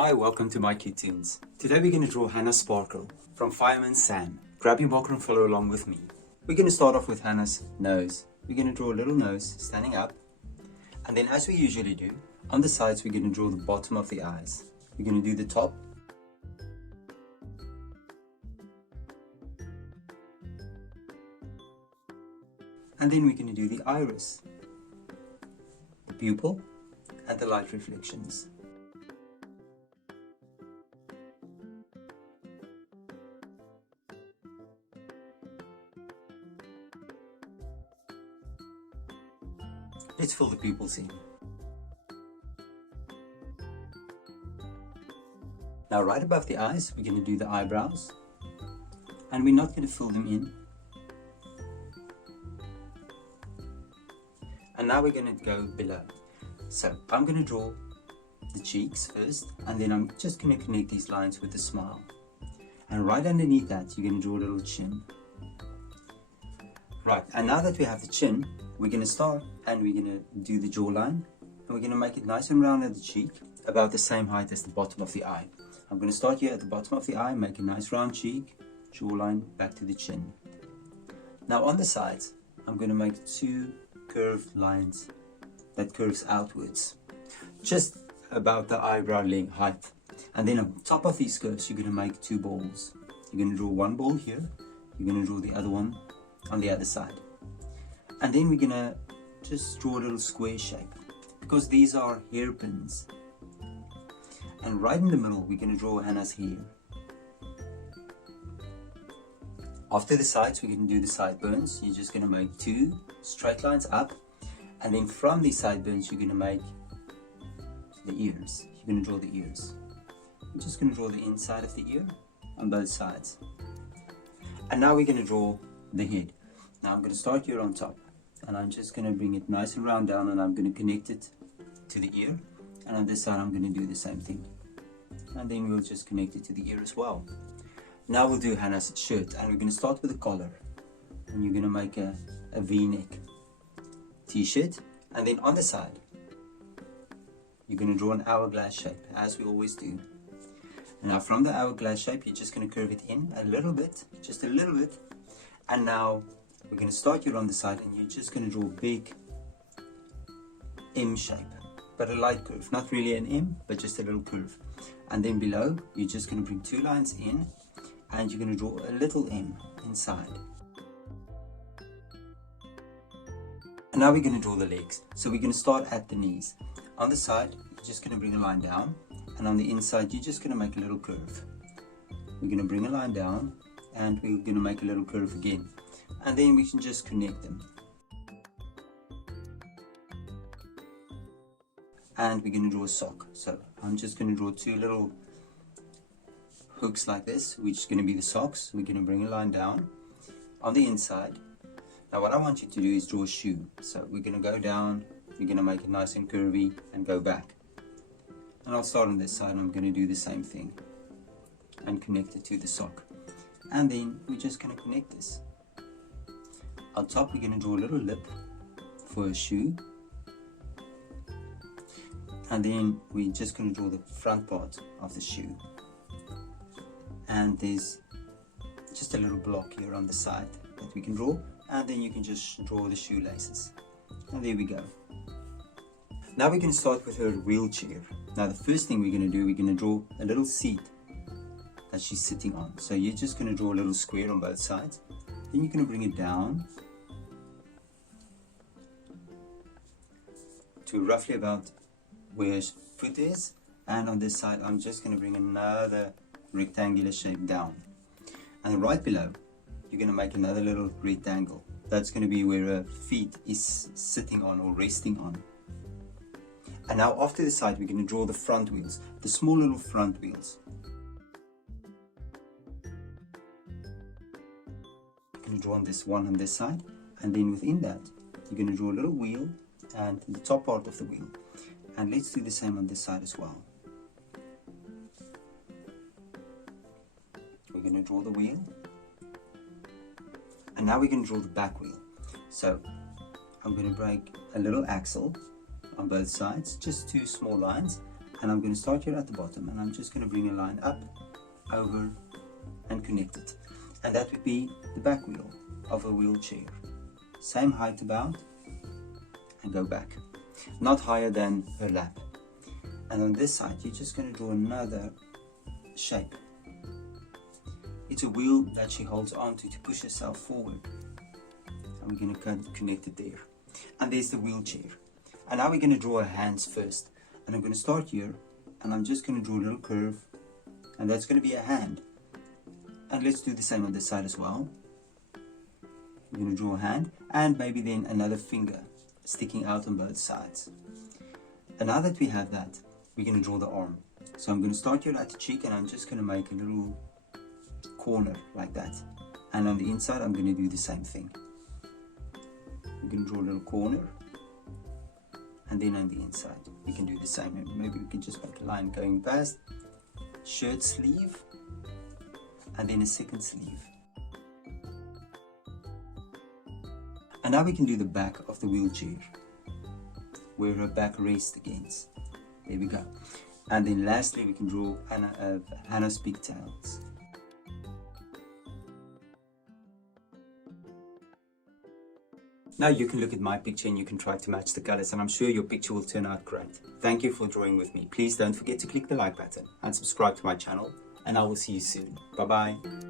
Hi, welcome to mycutetoons. Today we're going to draw Hannah Sparkle from Fireman Sam. Grab your marker and follow along with me. We're going to start off with Hannah's nose. We're going to draw a little nose standing up. And then as we usually do, on the sides we're going to draw the bottom of the eyes. We're going to do the top. And then we're going to do the iris, the pupil, and the light reflections. Let's fill the pupils in. Now right above the eyes, we're going to do the eyebrows. And we're not going to fill them in. And now we're going to go below. So I'm going to draw the cheeks first, and then I'm just going to connect these lines with a smile. And right underneath that, you're going to draw a little chin. Right, and now that we have the chin, we're going to start and we're going to do the jawline, and we're going to make it nice and round at the cheek, about the same height as the bottom of the eye. I'm going to start here at the bottom of the eye, make a nice round cheek, jawline, back to the chin. Now on the sides, I'm going to make two curved lines that curves outwards, just about the eyebrow length height. And then on top of these curves, you're going to make two balls. You're going to draw one ball here, you're going to draw the other one on the other side. And then we're going to just draw a little square shape, because these are hairpins. And right in the middle, we're going to draw Hannah's hair. After the sides, we're going to do the sideburns. You're just going to make two straight lines up. And then from these sideburns, you're going to make the ears. You're going to draw the ears. I'm just going to draw the inside of the ear on both sides. And now we're going to draw the head. Now I'm going to start here on top. And I'm just going to bring it nice and round down, and I'm going to connect it to the ear. And on this side I'm going to do the same thing. And then we'll just connect it to the ear as well. Now we'll do Hannah's shirt, and we're going to start with the collar. And you're going to make a V-neck t-shirt. And then on the side, you're going to draw an hourglass shape, as we always do. And now from the hourglass shape, you're just going to curve it in a little bit, just a little bit. And now we're going to start here on the side, and you're just going to draw a big M shape, but a light curve, not really an M, but just a little curve. And then below, you're just going to bring two lines in, and you're going to draw a little M inside. And now we're going to draw the legs. So we're going to start at the knees. On the side, you're just going to bring a line down, and on the inside, you're just going to make a little curve. We're going to bring a line down, and we're going to make a little curve again. And then we can just connect them. And we're going to draw a sock. So I'm just going to draw two little hooks like this, which is going to be the socks. We're going to bring a line down on the inside. Now what I want you to do is draw a shoe. So we're going to go down, we're going to make it nice and curvy and go back. And I'll start on this side, and I'm going to do the same thing and connect it to the sock. And then we're just going to connect this. On top, we're going to draw a little lip for a shoe. And then we're just going to draw the front part of the shoe. And there's just a little block here on the side that we can draw. And then you can just draw the shoelaces. And there we go. Now we're going to start with her wheelchair. Now the first thing we're going to do, we're going to draw a little seat that she's sitting on. So you're just going to draw a little square on both sides. Then you're going to bring it down to roughly about where his foot is. And on this side, I'm just going to bring another rectangular shape down. And right below, you're going to make another little rectangle. That's going to be where her feet is sitting on or resting on. And now after the side, we're going to draw the front wheels, the small little front wheels. You're going to draw on this one on this side, and then within that, you're going to draw a little wheel and the top part of the wheel. And let's do the same on this side as well. We're going to draw the wheel. And now we're going to draw the back wheel. So I'm going to break a little axle on both sides, just two small lines, And I'm going to start here at the bottom, and I'm just going to bring a line up, over, and connect it. And that would be the back wheel of a wheelchair. Same height about, and go back. Not higher than her lap. And on this side, you're just going to draw another shape. It's a wheel that she holds onto to push herself forward. And we're going to connect it there. And there's the wheelchair. And now we're going to draw her hands first. And I'm going to start here, and I'm just going to draw a little curve, and that's going to be a hand. And let's do the same on this side as well. We're going to draw a hand, and maybe then another finger sticking out on both sides. And now that we have that, we're going to draw the arm. So I'm going to start here at the cheek, and I'm just going to make a little corner like that. And on the inside, I'm going to do the same thing. We're going to draw a little corner, and then on the inside, we can do the same. Maybe we can just make a line going past, shirt sleeve, and then a second sleeve. And now we can do the back of the wheelchair, where her back rests against. There we go. And then lastly, we can draw Hannah's pigtails. Now you can look at my picture and you can try to match the colors, and I'm sure your picture will turn out great. Thank you for drawing with me. Please don't forget to click the like button and subscribe to my channel, and I will see you soon. Bye bye.